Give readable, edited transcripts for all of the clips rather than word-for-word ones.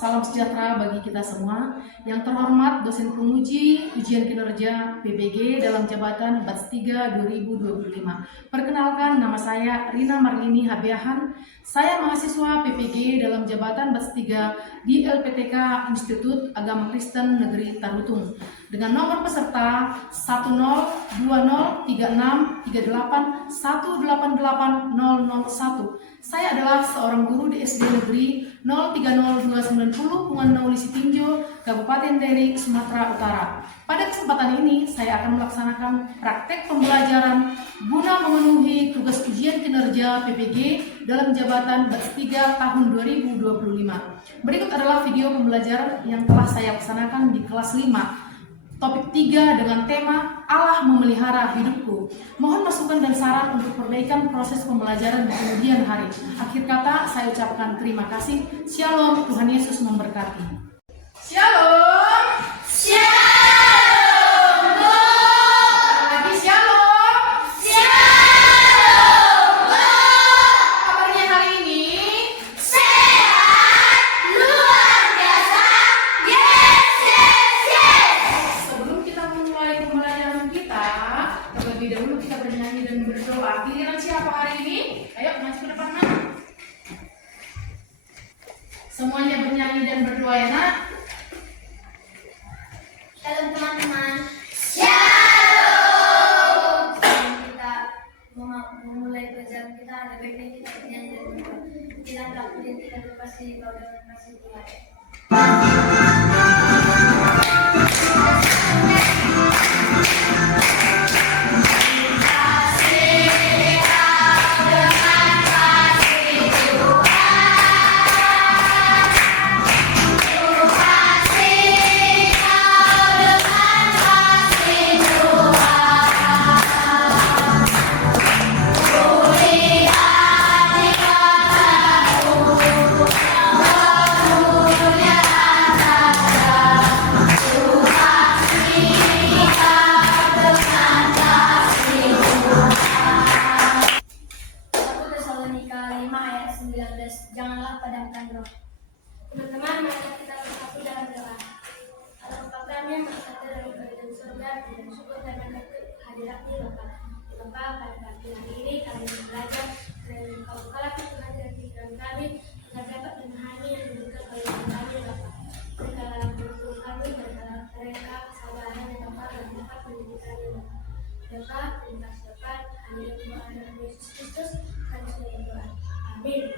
salam sejahtera bagi kita semua. Yang terhormat dosen penguji ujian kinerja PPG dalam jabatan Batch 3 2025. Perkenalkan, nama saya Rina Marlini Habiahan. Saya mahasiswa PPG dalam jabatan Batch 3 di LPTK Institut Agama Kristen Negeri Tarutung. Dengan nomor peserta 10203638188001. Saya adalah seorang guru di SD Negeri 030290 Pungan Sitinjo, Kabupaten Teri, Sumatera Utara. Pada kesempatan ini, saya akan melaksanakan praktek pembelajaran guna memenuhi tugas ujian kinerja PPG dalam jabatan Batch 3 tahun 2025. Berikut adalah video pembelajaran yang telah saya laksanakan di kelas 5. Topik 3 dengan tema Allah memelihara hidupku. Mohon masukan dan saran untuk perbaikan proses pembelajaran di kemudian hari. Akhir kata, saya ucapkan terima kasih. Shalom, Tuhan Yesus memberkati. Shalom. Shalom. Lagi shalom. Shalom. Kabarnya hari ini sehat, luar biasa. Yes. Sebelum kita memulai pembelajaran kita, terlebih dahulu kita bernyanyi dan berdoa. Giliran siapa hari ini? Ayo maju ke depan, nak. Semuanya bernyanyi dan berdoa ya, nak. Shalom teman-teman. Shalom. Sebelum kita memulai pelajaran kita, ada baiknya kita bernyanyi dan berdoa. Kita tak boleh tidak terpasti kalau dengan kasih Tuhan. Janganlah padamkan roh. Teman-teman, mari kita bersatu dalam doa. Allah Bapa kami yang maha esa dalam kerajaan surga, dan syukur karena hadiratnya Bapa. Bapa, pada pagi hari ini kami belajar dan Engkau bukalah pelajaran pikiran kami agar dapat memahami yang diberikan oleh kami Bapa. Berikanlah guru kami, berikanlah mereka kesabaran yang Bapa dan dapat mendidikannya Bapa. Bapa, terima kasih Bapa, hanya Tuhan dan Yesus Kristus kami sudah berdoa. Amin.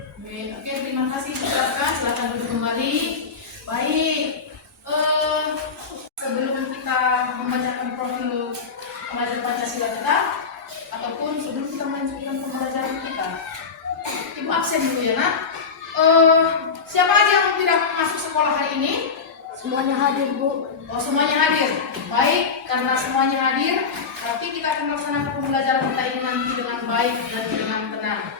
Oke, terima kasih saudara. Silakan duduk kembali. Baik, sebelum kita membacakan profil pelajar Pancasila kita, ataupun sebelum kita melanjutkan pembelajaran kita, Ibu absen dulu ya, nak. Siapa aja yang tidak masuk sekolah hari ini? Semuanya hadir, Bu. Oh, semuanya hadir. Baik, karena semuanya hadir, berarti kita akan melaksanakan pembelajaran kita ini nanti dengan baik dan dengan tenang.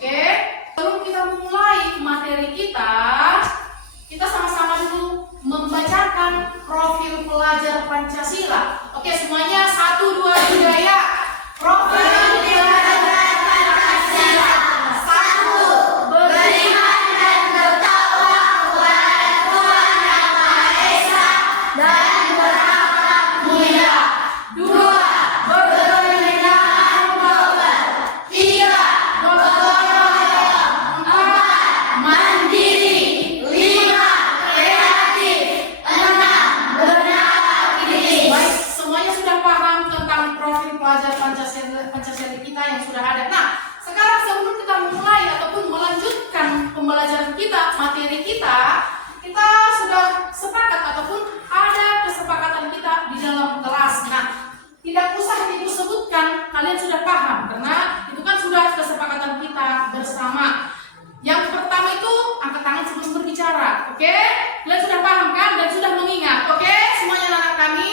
Oke? Sebelum kita memulai materi kita sama-sama dulu membacakan profil pelajar Pancasila. Oke, semuanya 1, 2, 3 ya. Profil pelajar Pancasila. 1. Beriman dan bertakwa kepada Tuhan Yang Maha Esa dan berakhlak mulia. 2. Berkelindahan global. 3. Mandiri. 5. Kreatif. 6. Beraktivis. Baik, semuanya sudah paham tentang profil pelajar Pancasila kita yang sudah ada. Nah, sekarang sebelum kita mulai ataupun melanjutkan pembelajaran kita, materi kita sudah sepakat ataupun ada kesepakatan kita di dalam kelas. Nah, tidak usah Ibu sebutkan, kalian sudah paham karena itu kan sudah kesepakatan kita bersama. Yang pertama itu angkat tangan sebelum berbicara, oke? Kalian sudah paham kan dan sudah mengingat, oke? Semuanya anak kami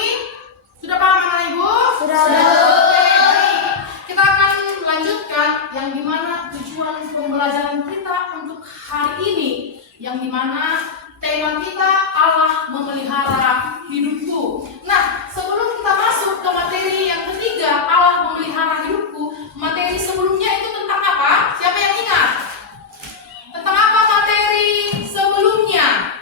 sudah paham anak Ibu? Sudah. Oke, baik. Kita akan lanjutkan yang dimana tujuan pembelajaran kita untuk hari ini, yang dimana tema kita Allah memelihara hidupku. Nah, sebelum kita masuk ke materi yang ketiga, Allah memelihara hidupku, materi sebelumnya itu tentang apa? Siapa yang ingat? Tentang apa materi sebelumnya?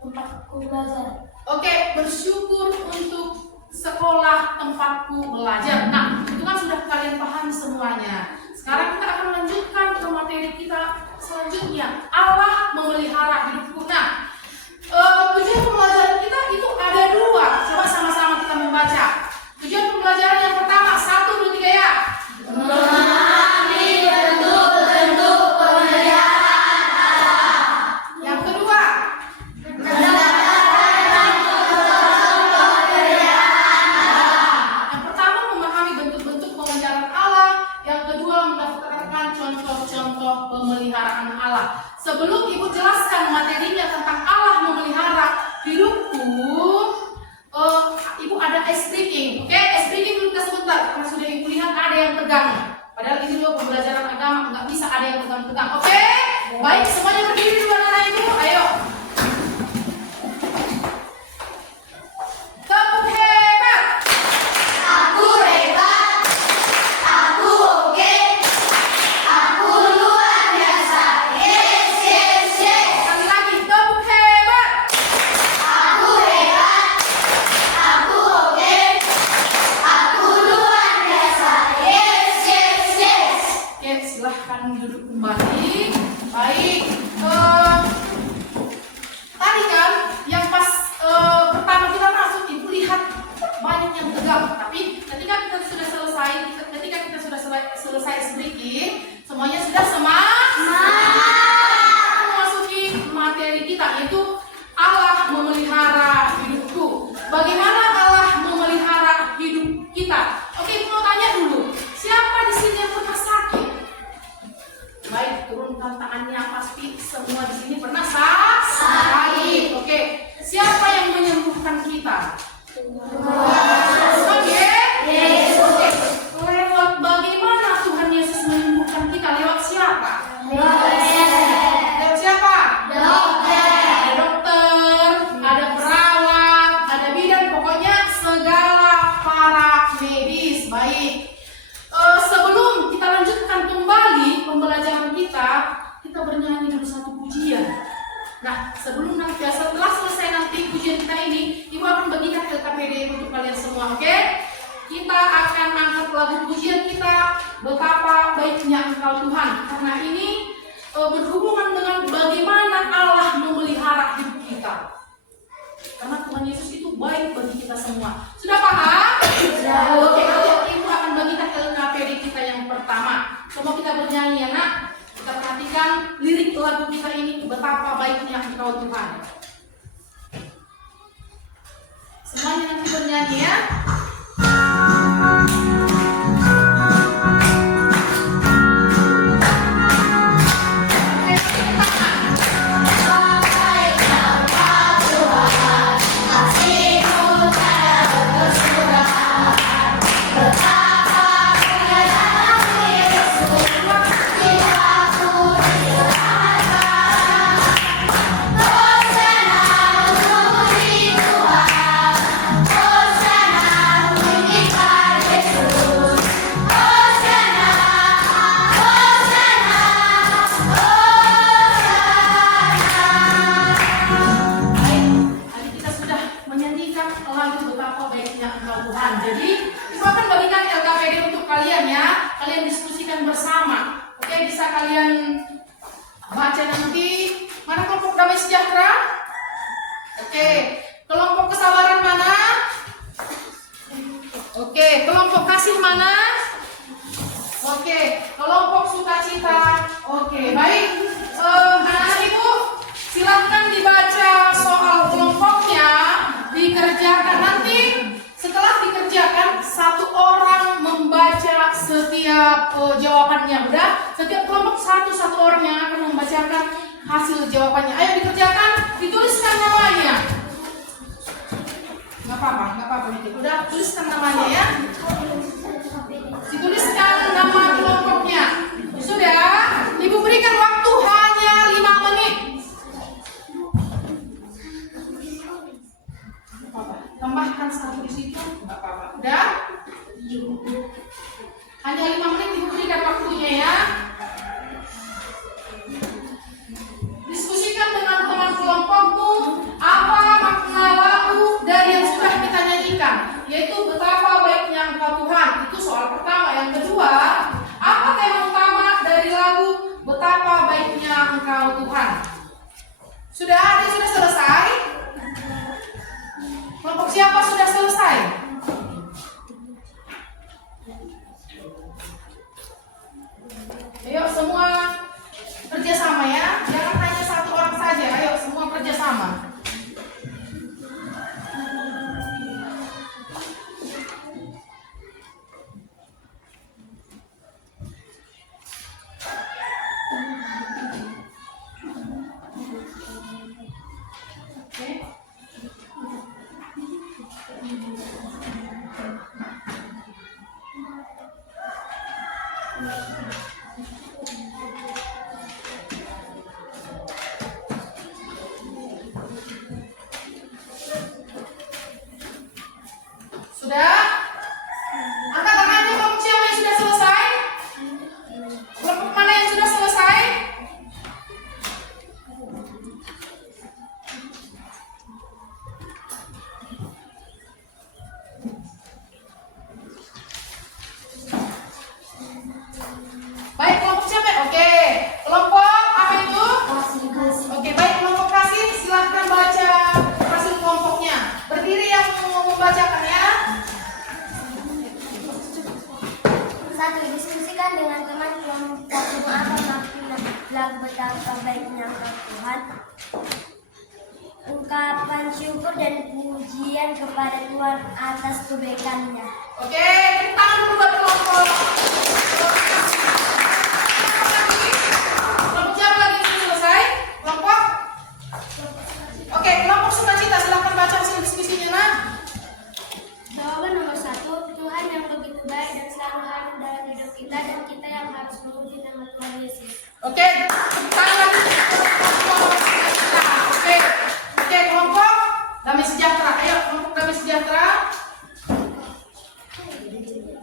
tempatku belajar. Oke, bersyukur untuk sekolah tempatku belajar. Nah, itu kan sudah kalian pahami semuanya. Sekarang kita akan lanjutkan ke materi kita selanjutnya. Allah memelihara hidupku. Nah, tujuan pembelajaran kita itu ada dua. Coba sama-sama kita membaca. Tujuan pembelajaran yang pertama, 1, 2, 3 ya. Memahami bentuk-bentuk pemeliharaan Allah. Yang kedua, yang pertama memahami bentuk-bentuk pemeliharaan Allah. Yang kedua mendaftarkan contoh-contoh pemeliharaan Allah. Sebelum ibu jelaskan materinya tentang Allah memelihara hidupku, ibu ada ice breaking. Oke, ice breaking dulu kita sebentar karena sudah ibu lihat ada yang tegang. Padahal ini juga pembelajaran agama, nggak bisa ada yang tegang-tegang. Oke, baik, semuanya berdiri dulu anak ibu. Ayo. Tepuk hebat. Aku hebat, aku oke, aku luar biasa. Yes, yes, yes. Sekali lagi, tepuk hebat. Aku hebat, aku oke, aku luar biasa. Yes, yes, yes. Oke, silahkan duduk kembali. Baik, tadi kan yang pas pertama kita masuk ibu lihat banyak yang tegang. Tapi ketika kita sudah selesai speaking, semuanya sudah memasuki materi kita, yaitu Allah memelihara hidupku. Bagaimana Allah memelihara hidup kita? Oke, ibu mau tanya dulu, siapa di sini yang pernah sakit? Baik, turunkan tangannya, pasti semua di sini pernah sakit. Oke, siapa yang menyembuhkan kita? Oke. Oke. Lewat bagaimana Tuhan Yesus menyembuhkan kita? Lewat siapa? Lewat siapa? Ada dokter, ada perawat, ada bidan, pokoknya segala para medis. Baik. Sebelum kita lanjutkan kembali pembelajaran kita bernyanyi dulu satu pujian. Nah, setelah selesai nanti pujian kita ini, ibu akan bagikan LKPD untuk kalian semua, oke? Kita akan angkat lagu pujian kita, Betapa Baiknya Engkau Tuhan, karena ini berhubungan dengan bagaimana Allah memelihara hidup kita. Karena Tuhan Yesus itu baik bagi kita semua. Sudah paham? Oke, kalau ibu akan bagikan LKPD kita yang pertama. Semua kita bernyanyi ya nak. Kita perhatikan lirik lagu kita ini, Betapa Baiknya Engkau Tuhan. Semuanya nanti bernyanyi ya. Jawabannya udah, setiap kelompok satu orang yang akan membacakan hasil jawabannya. Ayo dikerjakan, dituliskan namanya. Nggak apa-apa nih. Udah tuliskan namanya ya. Dituliskan nama kelompoknya. Sudah, ibu berikan waktu hanya 5 menit. Tambahkan 1 di situ, nggak apa-apa. Udah. Hanya 5 menit diberikan waktunya ya. Diskusikan dengan teman kelompokmu Sudah ada yang sudah selesai? Kelompok siapa sudah selesai? Ayo semua kerjasama ya, jangan hanya satu orang saja. Ayo semua kerjasama. Oke. Sudah? Angkat tangannya kelompok siapa yang sudah selesai? Kelompok mana yang sudah selesai? Baik, kelompok siapa? Oke. Kelompok apa itu? Oke, baik, kelompok kasih silahkan baca hasil kelompoknya. Berdiri yang mau membacakan ya. Satu, diskusikan dengan teman kelompokmu apa makna lagu betapa baiknya engkau Tuhan. Ungkapan syukur dan pujian kepada Tuhan atas kebaikannya. Oke, tepuk tangan dulu buat kelompok. Kelompok siapa lagi yang sudah selesai? Kelompok? Oke, kelompok sukacita silahkan baca hasil diskusinya nah. Jawaban nomor 1, Tuhan yang begitu baik dan selalu hadir dalam hidup kita dan kita yang harus memuji nama Tuhan Yesus. Oke, tepuk tangan lagi. Oke, oke kelompok damai sejahtera. Ayo kelompok damai sejahtera.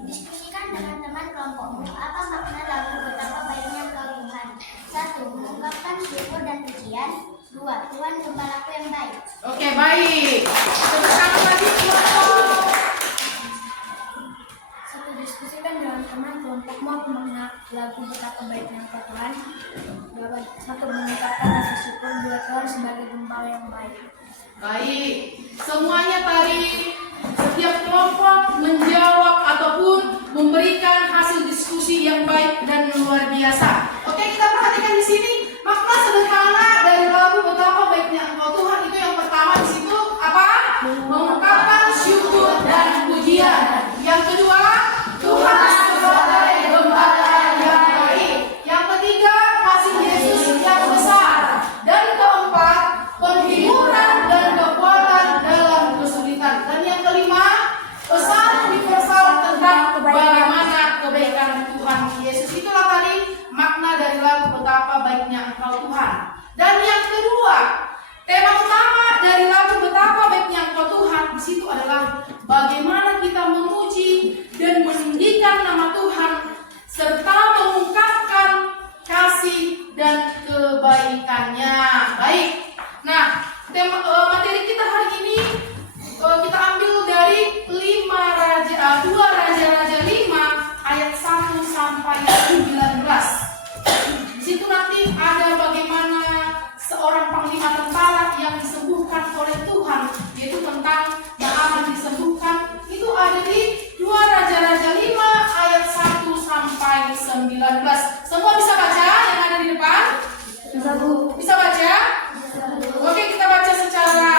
Diskusikan dengan teman kelompokmu apa makna lagu betapa baiknya engkau Tuhan. 1. Mengungkapkan syukur dan pujian. 2. Tuhan gembalaku yang baik. Oke, baik. Tepuk tangan lagi kelompok. 1. Diskusikan dengan teman kelompokmu apa makna lagu betapa baiknya engkau Tuhan. 1. Mengungkapkan rasa syukur. 2. Tuhan sebagai gembala yang baik. Baik, semuanya tadi setiap kelompok menjawab ataupun memberikan hasil diskusi yang baik dan luar biasa. Oke, kita perhatikan di sini makna sederhana dari lagu betapa baiknya engkau Tuhan itu yang pertama di situ apa? Mengungkapkan syukur dan pujian. Yang kedua, Tuhan sebagai gembala yang baik. Yang ketiga, kasih Yesus yang besar. Dan keempat, penghiburan dan kekuatan dalam kesulitan. Dan yang kelima, pesan universal tentang bagaimana kebaikan Tuhan Yesus. Itulah tadi makna dari lagu betapa baiknya engkau Tuhan. Dan yang kedua, tema utama dari lagu betapa baiknya engkau Tuhan di situ adalah bagaimana kita memuji dan meninggikan nama Tuhan serta mengungkapkan kasih dan kebaikannya. Baik. Nah, materi kita hari ini kita ambil dari 2 Raja-Raja 5 ayat 1 sampai 19. Di situ nanti ada bagaimana seorang panglima tentara yang disembuhkan oleh Tuhan, yaitu tentang Naaman disembuhkan. Itu ada di 2 Raja-Raja 5 ayat 1 sampai 19. Semua bisa baca yang ada di depan? Bisa baca? Oke, kita baca secara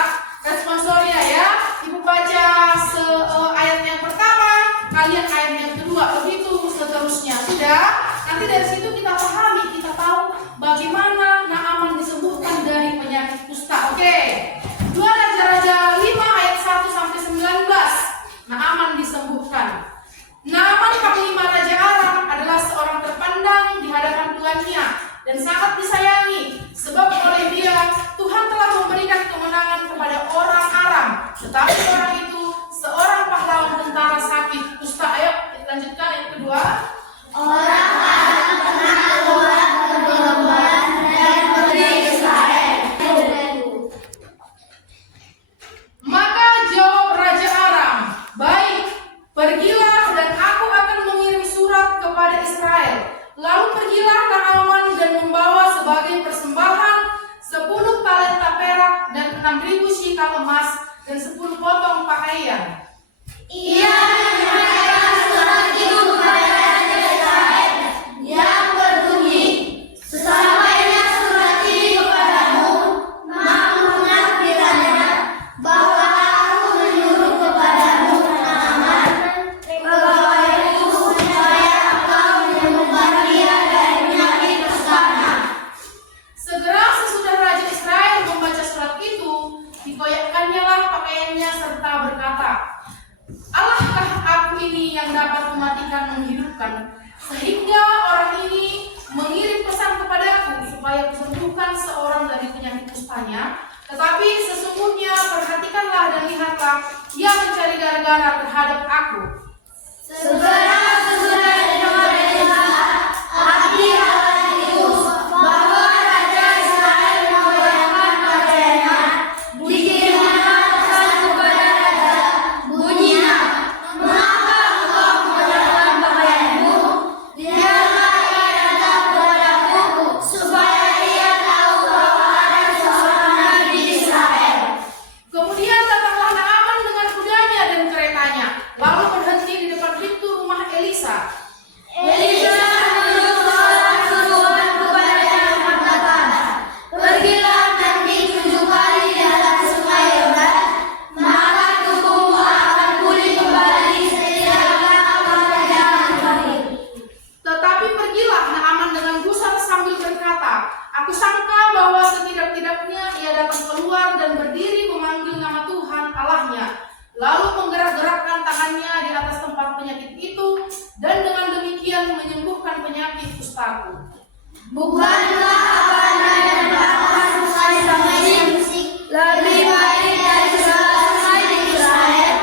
responsoria ya. Ibu baca ayat yang pertama, kalian ayat yang kedua, begitu seterusnya. Sudah? Nanti dari situ kita pahami, kita tahu bagaimana Naaman disembuhkan dari penyakit kusta. Oke. 2 Raja-Raja 5 ayat 1 sampai 19. Naaman disembuhkan. Naaman panglima Raja Aram adalah seorang terpandang di hadapan tuannya dan sangat disayangi, sebab oleh dia Tuhan telah memberikan kemenangan kepada orang Aram. Tetapi orang itu seorang pahlawan tentara sakit kusta. Ayo lanjutkan yang kedua. Orang Aram pernah keluar bergelombolan dan negeri Israel. Maka jawab Raja Aram, baik, pergilah dan aku akan mengirim surat kepada Israel. Lalu pergilah Naaman dan membawa sebagai ini yang dapat mematikan menghidupkan. Sehingga orang ini mengirim pesan kepadaku supaya kusembuhkan seorang dari penyakit kustanya. Tetapi sesungguhnya perhatikanlah dan lihatlah, ia mencari gara-gara terhadap aku. Segera sesudah dengar abdi Allah itu bahwa Raja Israel membayangkan padanya. Dikirimlah pesan kepada Raja, bunyinya, mengapa engkau membayangkan pakaianmu? Biarlah ia datang kepadaku, supaya ia tahu bahwa ada seorang nabi di Israel. Kemudian datanglah Naaman dengan kudanya dan keretanya, lalu berhenti di depan pintu rumah Elisa. Elisa menunjuk seorang suruhan kepadanya dan mengatakan, pergilah nanti 7 kali di atas sungai Yordan, maka tubuhmu akan pulih kembali setiap keadaan kembali. Tetapi pergilah Naaman dengan gusar sambil berkata, aku sangka bahwa setidak-tidaknya ia dapat keluar dan berdiri memanggil nama Tuhan Allahnya, lalu menggerak-gerakkan tangannya di atas tempat penyakit itu, dan dengan demikian menyembuhkan penyakit kustaku. Bukanlah Abana dan Bahan sungai di Mesir lebih baik dari segala sungai di Israel?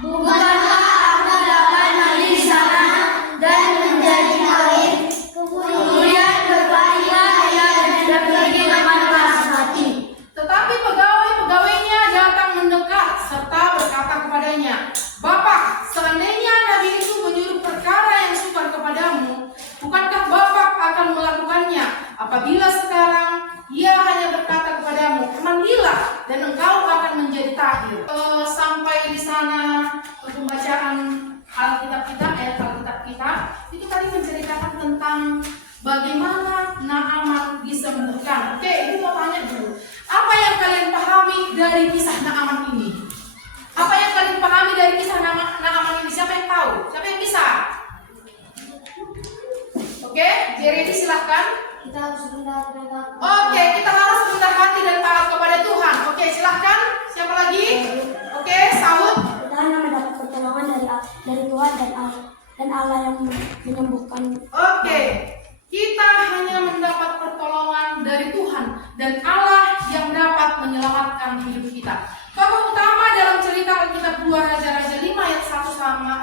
Bukanlah aku dapat mandi di sana dan menjadi kawin? Kemudian berbalilah ia dan pergi dengan keras hati. Tetapi pegawai-pegawainya datang mendekat serta berkata kepadanya, Bapak, seandainya Nabi itu menyuruh perkara yang sukar kepadamu, bukankah Bapak akan melakukannya? Apabila sekarang ia hanya berkata kepadamu, mandilah dan engkau akan menjadi tahir. Sampai di sana pembacaan Alkitab kita, ayat Alkitab kita, itu tadi menceritakan tentang bagaimana Naaman disembuhkan. Oke, ibu mau tanya dulu, apa yang kalian pahami dari kisah Naaman ini? Apa yang kalian pahami dari kisah Naaman ini? Siapa yang tahu? Siapa yang bisa? Oke, Jerry silahkan. Kita harus rendah hati. Oke, kita harus rendah hati dan taat kepada Tuhan. Oke, silahkan. Siapa lagi? Oke, Saud. Kita hanya mendapat pertolongan dari Tuhan dan Allah yang menyembuhkan. Oke, kita hanya mendapat pertolongan dari Tuhan dan Allah yang dapat menyelamatkan hidup kita. Tokoh utama dalam cerita Alkitab 2 Raja-Raja 5 ayat 1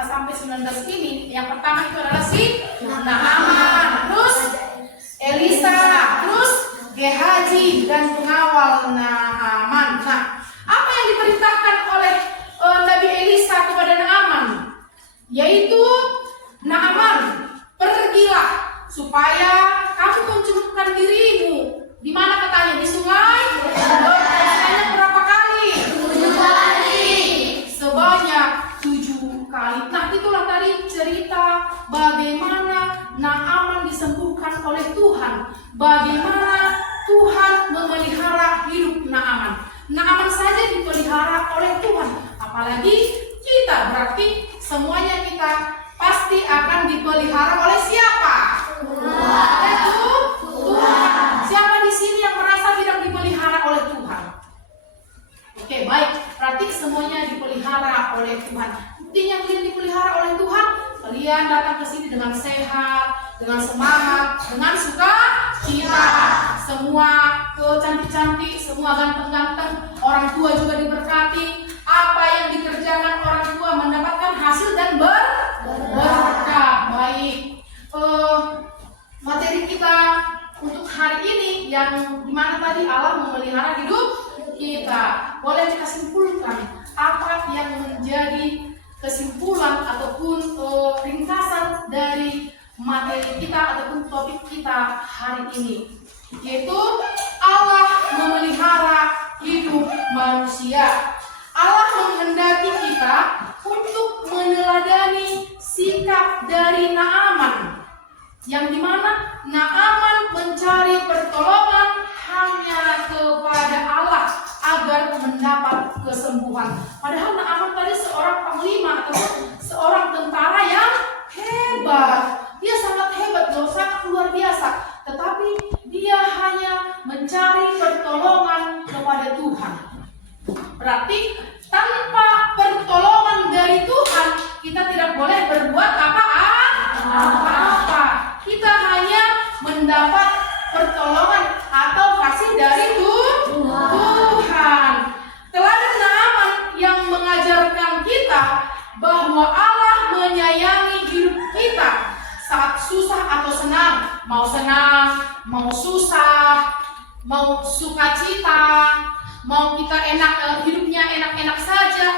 sampai 19 ini, yang pertama itu adalah si Naaman, terus Elisa, terus Gehazi dan pengawal Naaman. Nah, apa yang diperintahkan oleh Nabi Elisa kepada Naaman? Yaitu, Naaman, pergilah supaya kamu mencurahkan dirimu. Di mana katanya? Di sungai? Katanya berapa kali? 7 kali. Sebanyak 7 kali. Nah, itulah tadi cerita bagaimana Naaman disembuhkan oleh Tuhan. Bagaimana Tuhan memelihara hidup Naaman. Naaman saja dipelihara oleh Tuhan. Apalagi kita, berarti semuanya kita pasti akan dipelihara oleh siapa? Yaitu Tuhan. Siapa di sini yang merasa tidak dipelihara oleh Tuhan? Oke, baik. Berarti semuanya dipelihara oleh Tuhan. Buktinya kalian dipelihara oleh Tuhan, kalian datang ke sini dengan sehat, dengan semangat, dengan sukacita. Semua cantik-cantik, semua ganteng-ganteng. Orang tua juga diberkati. Apa yang dikerjakan orang tua mendapatkan hasil dan berkah. Baik. Materi kita untuk hari ini yang dimana tadi Allah memelihara hidup kita. Boleh kita simpulkan apa yang menjadi kesimpulan ataupun ringkasan dari materi kita ataupun topik kita hari ini, yaitu Allah memelihara hidup manusia. Allah menghendaki kita untuk meneladani sikap dari Naaman, yang dimana Naaman mencari pertolongan hanya kepada Allah agar mendapat kesembuhan. Padahal Naaman tadi seorang panglima atau seorang tentara yang hebat. Dia sangat hebat, loh, sangat luar biasa. Tetapi dia hanya mencari pertolongan kepada Tuhan. Berarti tanpa pertolongan dari Tuhan kita tidak boleh apa-apa. Kita hanya mendapat pertolongan atau kasih dari Tuhan. Teladan Naaman yang mengajarkan kita bahwa Allah menyayangi hidup kita saat susah atau senang, mau susah, mau sukacita, mau kita hidupnya enak-enak saja,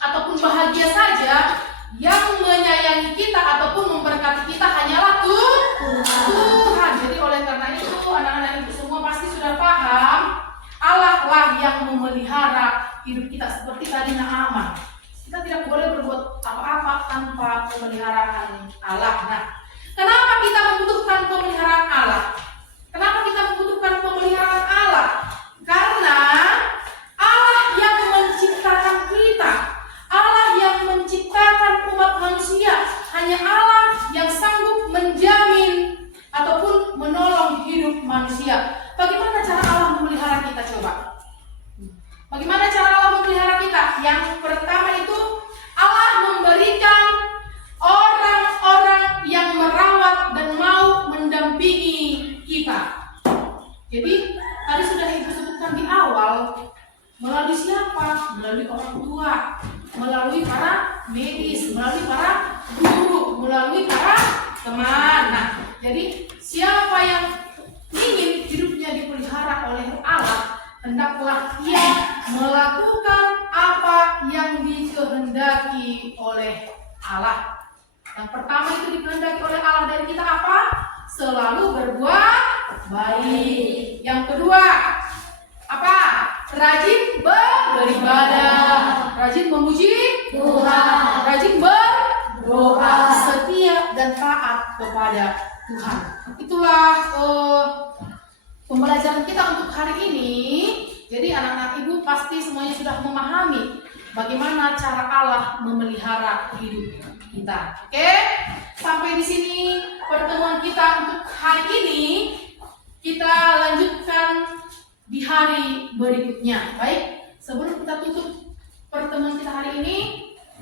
ataupun bahagia saja. Yang menyayangi kita ataupun memberkati kita hanyalah Tuhan. Jadi oleh karena itu anak-anak ibu semua pasti sudah paham, Allah lah yang memelihara hidup kita seperti tadi Naaman. Kita tidak boleh berbuat apa-apa tanpa pemeliharaan Allah. Nah, kenapa kita membutuhkan pemeliharaan Allah? Kenapa kita membutuhkan pemeliharaan Allah? Karena Allah yang menciptakan kita, Allah yang menciptakan umat manusia, hanya Allah yang sanggup menjamin ataupun menolong hidup manusia. Bagaimana cara Allah memelihara kita coba? Bagaimana cara Allah memelihara kita? Yang pertama itu Allah memberikan orang-orang yang merawat dan mau mendampingi kita. Jadi tadi sudah Ibu sebutkan di awal, melalui siapa? Melalui orang tua, melalui para medis, melalui para guru, melalui para teman. Nah, jadi siapa yang ingin hidupnya dipelihara oleh Allah, hendaklah ia melakukan apa yang dikehendaki oleh Allah. Yang pertama itu dikehendaki oleh Allah dari kita apa? Selalu berbuat baik. Yang kedua, apa? Rajin beribadah, rajin memuji Tuhan, rajin berdoa, setia dan taat kepada Tuhan. Itulah pembelajaran kita untuk hari ini. Jadi anak-anak ibu pasti semuanya sudah memahami bagaimana cara Allah memelihara hidup kita. Oke? Sampai di sini pertemuan kita untuk hari ini. Kita lanjutkan di hari berikutnya. Baik, sebelum kita tutup pertemuan kita hari ini,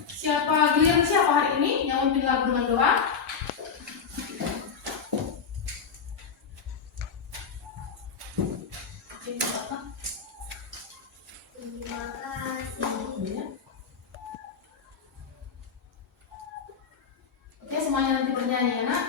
giliran siapa hari ini yang memimpin lagu dengan doa? Terima kasih. Oke, semuanya nanti bernyanyi ya nak.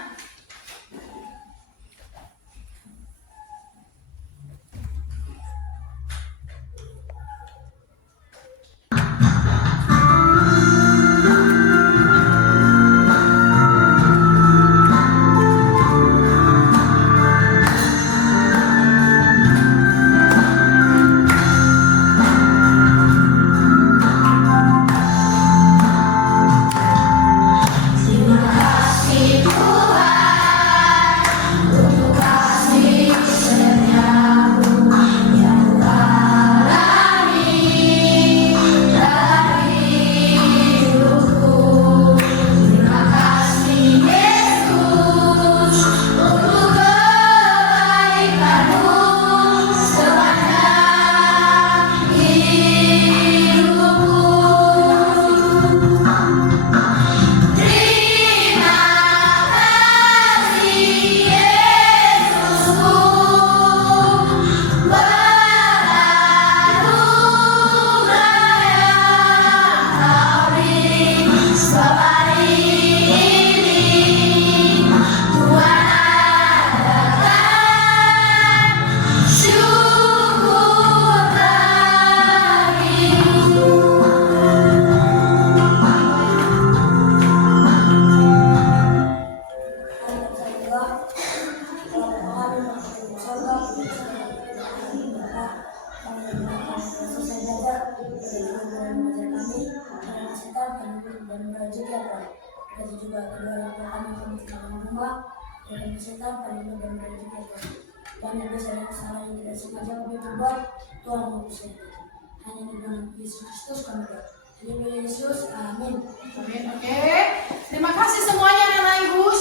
Dan yang dosa dan kesalahan yang tidak sengaja kami berbuat, Tuhan mengampuni. Hanya di dalam Yesus Kristus kami berdoa. Yesus, amin. Amin. Oke. Terima kasih semuanya anak ibu.